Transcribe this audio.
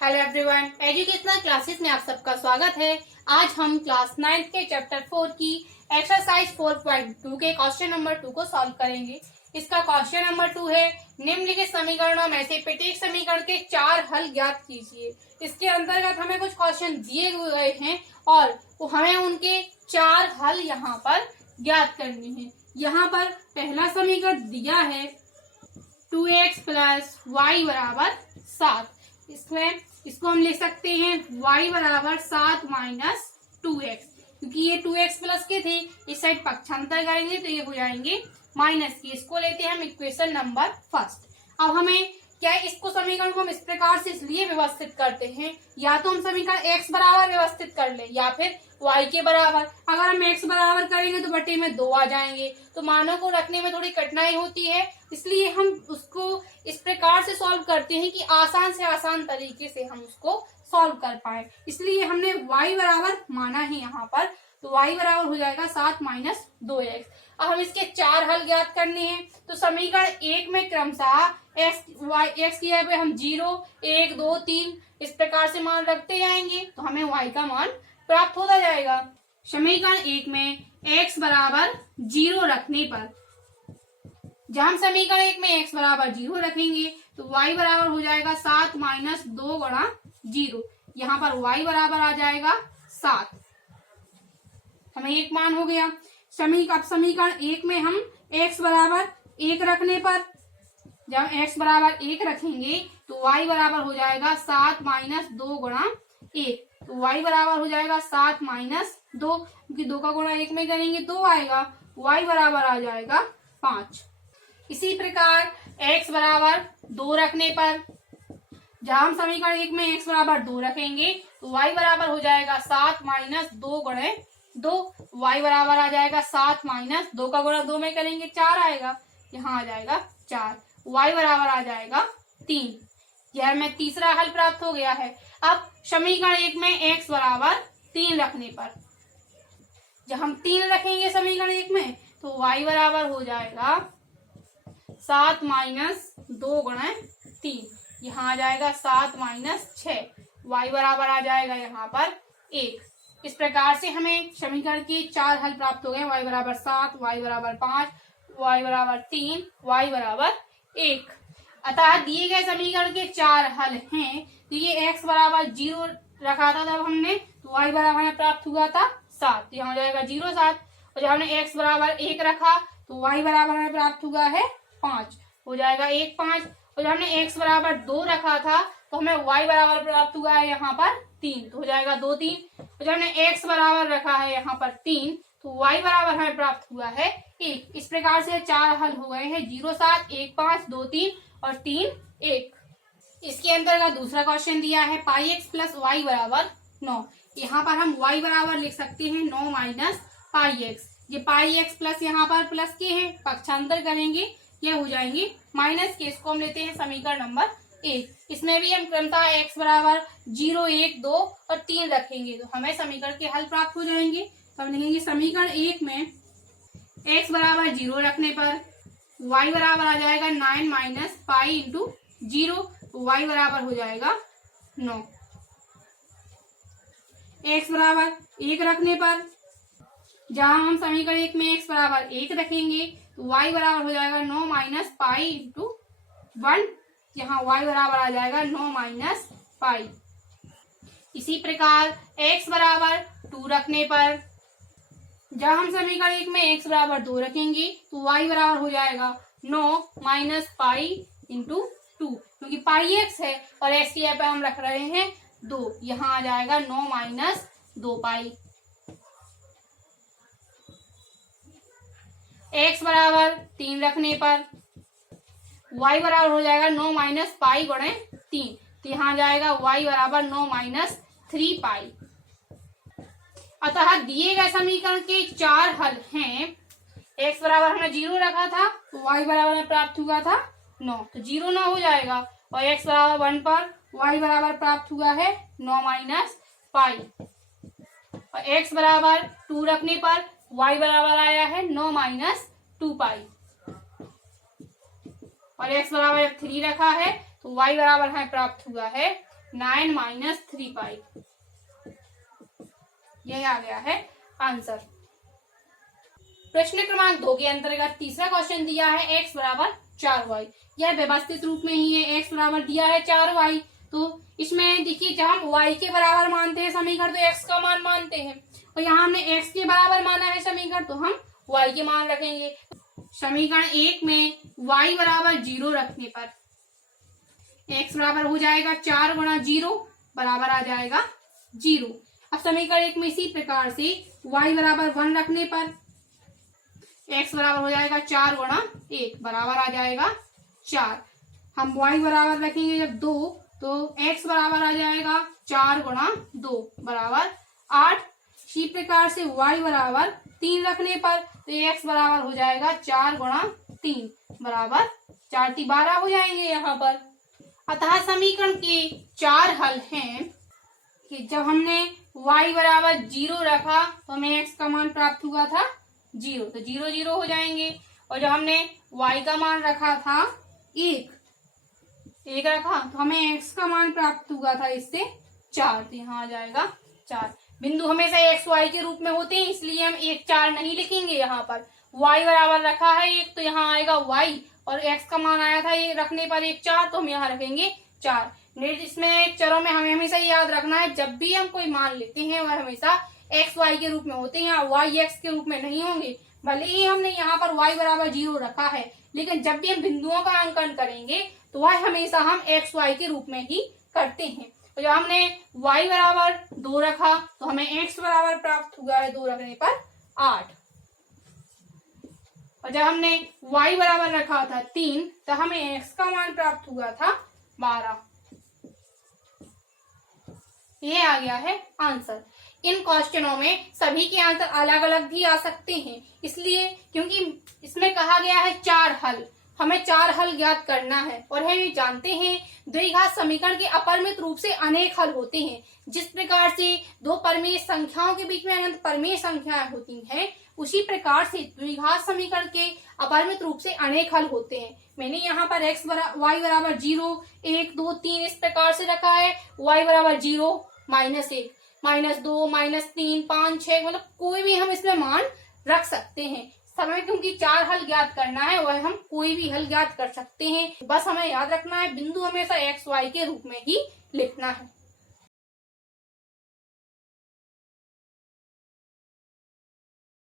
Hello everyone, educational classes में आप सबका स्वागत है। आज हम क्लास 9 के चैप्टर 4 की एक्सरसाइज 4.2 के क्वेश्चन नंबर 2 को सॉल्व करेंगे। इसका क्वेश्चन नंबर 2 है, निम्नलिखित समीकरणों में से प्रत्येक समीकरण के 4 हल ज्ञात कीजिए। इसके अंतर्गत हमें कुछ क्वेश्चन दिए गए हैं और हमें उनके 4 हल यहाँ पर ज्ञात करने हैं। यहाँ पर पहला समीकरण दिया है 2x प्लस वाई बराबर 7। इसमें इसको हम लिख सकते हैं y बराबर 7 माइनस 2x, क्योंकि ये 2x प्लस के थे, इस साइड पक्षांतर करेंगे तो ये हो जाएंगे माइनस के। इसको लेते हैं हम इक्वेशन नंबर फर्स्ट। अब हमें क्या इसको समीकरण को हम इस प्रकार से इसलिए व्यवस्थित करते हैं, या तो हम समीकरण x बराबर व्यवस्थित कर ले या फिर y के बराबर। अगर हम x बराबर करेंगे तो बटे में 2 आ जाएंगे, तो मानों को रखने में थोड़ी कठिनाई होती है, इसलिए हम उसको इस प्रकार से सॉल्व करते हैं कि आसान से आसान तरीके से हम उसको सॉल्व कर पाए। इसलिए हमने y बराबर माना है यहाँ पर, तो y बराबर हो जाएगा 7 माइनस 2x। अब हम इसके 4 हल ज्ञात करने हैं, तो समीकरण 1 में क्रमशः x की जगह हम 0, 1, 2, 3 इस प्रकार से मान रखते जाएंगे तो हमें y का मान प्राप्त होता जाएगा। समीकरण 1 में x बराबर 0 रखने पर, जब हम समीकरण 1 में x बराबर 0 रखेंगे तो y बराबर हो जाएगा 7 माइनस 2 गुणा 0। यहाँ पर y बराबर आ जाएगा 7, हमें एक मान हो गया। समीकरण 1 में हम x बराबर 1 रखने पर, जब x बराबर 1 रखेंगे तो y बराबर हो जाएगा 7 माइनस 2 गुणा 1, तो y बराबर हो जाएगा 7 माइनस 2, क्योंकि 2 का गुणा 1 में करेंगे 2 आएगा, y बराबर आ जाएगा 5। इसी प्रकार x बराबर 2 रखने पर, जब हम समीकरण 1 में x बराबर 2 रखेंगे तो y बराबर हो जाएगा 7 माइनस 2 गुणे 2, y बराबर आ जाएगा 7 माइनस 2 का गुणा 2 में करेंगे 4 आएगा, यहाँ आ जाएगा 4, y बराबर आ जाएगा 3। यह हमें तीसरा हल प्राप्त हो गया है। अब समीकरण 1 में x बराबर 3 रखने पर, जब हम 3 रखेंगे समीकरण 1 में तो y बराबर हो जाएगा 7 माइनस 2 गुणे 3, यहाँ आ जाएगा 7 माइनस 6, y बराबर आ जाएगा यहाँ पर 1। इस प्रकार से हमें समीकरण के 4 हल प्राप्त हो गए, y बराबर 7, y बराबर 5, y बराबर 3, y बराबर 1। अतः दिए गए समीकरण के 4 हल हैं। तो ये x बराबर 0 रखा था तब हमने, तो y बराबर हमें प्राप्त हुआ था 7, यहाँ हो जाएगा 0 7, और जब हमने x बराबर 1 रखा तो y बराबर हमें प्राप्त हुआ है 5, हो जाएगा 1 5, और जब हमने x बराबर 2 रखा था तो हमें y बराबर प्राप्त हुआ है यहाँ पर 3, तो हो जाएगा 2 3, और जब हमने x बराबर रखा है यहाँ पर 3 तो y बराबर हमें प्राप्त हुआ है 1। इस प्रकार से 4 हल हो गए हैं, 0 7, 1 5, 2 3 और 3 1। इसके अंतर्गत दूसरा क्वेश्चन दिया है पाई एक्स प्लस वाई बराबर 9। यहाँ पर हम y बराबर लिख सकते हैं 9 माइनस पाई एक्स। ये पाई एक्स प्लस यहाँ पर प्लस के हैं, पक्षांतर करेंगे ये हो जाएंगे माइनस के। इसको हम लेते हैं समीकरण नंबर 1। इसमें भी हम क्रमशः x बराबर 0, 1, 2 और 3 रखेंगे तो हमें समीकरण के हल प्राप्त हो जाएंगे। तो हम लिखेंगे समीकरण 1 में x बराबर 0 रखने पर y बराबर आ जाएगा 9 माइनस पाई इंटू 0, तो y बराबर हो जाएगा 9। x बराबर 1 रखने पर, जहां हम समीकरण 1 में x बराबर 1 रखेंगे तो y बराबर हो जाएगा 9 माइनस पाई इंटू 1, यहाँ y बराबर आ जाएगा 9 माइनस पाई। इसी प्रकार x बराबर 2 रखने पर, जब हम समीकरण 1 में x बराबर 2 रखेंगे तो y बराबर हो जाएगा 9 माइनस पाई इंटू 2, क्योंकि पाई x है और x की जगह हम रख रहे हैं 2, यहाँ आ जाएगा 9 माइनस 2 पाई। x बराबर 3 रखने पर y बराबर हो जाएगा 9 माइनस पाई गुणे 3, तो यहाँ आ जाएगा y बराबर 9 माइनस 3 पाई। अतः दिए गए समीकरण के 4 हल हैं। x बराबर हमने 0 रखा था तो y बराबर में प्राप्त हुआ था 9, तो 0 9 हो जाएगा, और x बराबर 1 पर y बराबर प्राप्त हुआ है 9 माइनस पाई, और x बराबर 2 रखने पर y बराबर आया है 9 माइनस 2 पाई, और x बराबर 3 रखा है तो y बराबर हमें प्राप्त हुआ है 9 माइनस 3 पाई। यह आ गया है आंसर। प्रश्न क्रमांक 2 के अंतर्गत तीसरा क्वेश्चन दिया है x बराबर 4y। यह व्यवस्थित रूप में ही है, x बराबर दिया है 4y। तो इसमें देखिए जब हम y के बराबर मानते हैं समीकरण तो x का मान मानते हैं, और यहाँ हमने x के बराबर माना है समीकरण तो हम y के मान रखेंगे। समीकरण 1 में y बराबर 0 रखने पर x बराबर हो जाएगा 4 गुणा 0 बराबर आ जाएगा 0। अब समीकरण 1 में इसी प्रकार से y बराबर 1 रखने पर x बराबर हो जाएगा 4 गुणा 1 बराबर आ जाएगा 4। हम y बराबर रखेंगे जब 2 तो x बराबर आ जाएगा 4 गुणा 2 बराबर 8। इसी प्रकार से y बराबर 3 रखने पर तो x बराबर हो जाएगा 4 गुणा 3 बराबर 4 × 12 हो जाएंगे यहाँ पर। अतः समीकरण के 4 हल हैं कि जब हमने y बराबर 0 रखा तो हमें x का मान प्राप्त हुआ था 0, तो 0 0 हो जाएंगे। और जब हमने y का मान रखा था 1 रखा तो हमें x का मान प्राप्त हुआ था इससे 4, तो यहाँ आ जाएगा 4। बिंदु हमेशा x y के रूप में होते हैं इसलिए हम 1 4 नहीं लिखेंगे। यहाँ पर y बराबर रखा है 1 तो यहाँ आएगा y, और x का मान आया था ये रखने पर 1 4 तो हम यहाँ रखेंगे 4। इसमें चरों में हमें हमेशा याद रखना है जब भी हम कोई मान लेते हैं वह हमेशा x y के रूप में होते हैं, y x के रूप में नहीं होंगे। भले ही हमने यहाँ पर y बराबर 0 रखा है लेकिन जब भी हम बिंदुओं का अंकन करेंगे तो वह हमेशा हम x y के रूप में ही करते हैं। तो जब हमने y बराबर 2 रखा तो हमें x बराबर प्राप्त हुआ है 2 रखने पर 8, और जब हमने y बराबर रखा था 3 तो हमें x का मान प्राप्त हुआ था 12। ये आ गया है आंसर। इन क्वेश्चनों में सभी के आंसर अलग अलग भी आ सकते हैं, इसलिए क्योंकि इसमें कहा गया है 4 हल, हमें 4 हल ज्ञात करना है। और हम जानते हैं द्विघात समीकरण के अपरिमित रूप से अनेक हल होते हैं। जिस प्रकार से दो परिमेय संख्याओं के बीच में अनंत परिमेय संख्याएं होती हैं उसी प्रकार से द्विघात समीकरण के अपरिमित रूप से अनेक हल होते हैं। मैंने यहाँ पर y बराबर 0 1 2 3 इस प्रकार से रखा है, y बराबर 0 -1 -2 -3 5 6, मतलब कोई भी हम इसमें मान रख सकते हैं। समय क्योंकि 4 हल ज्ञात करना है वह हम कोई भी हल ज्ञात कर सकते हैं। बस हमें याद रखना है बिंदु हमेशा x y के रूप में ही लिखना है।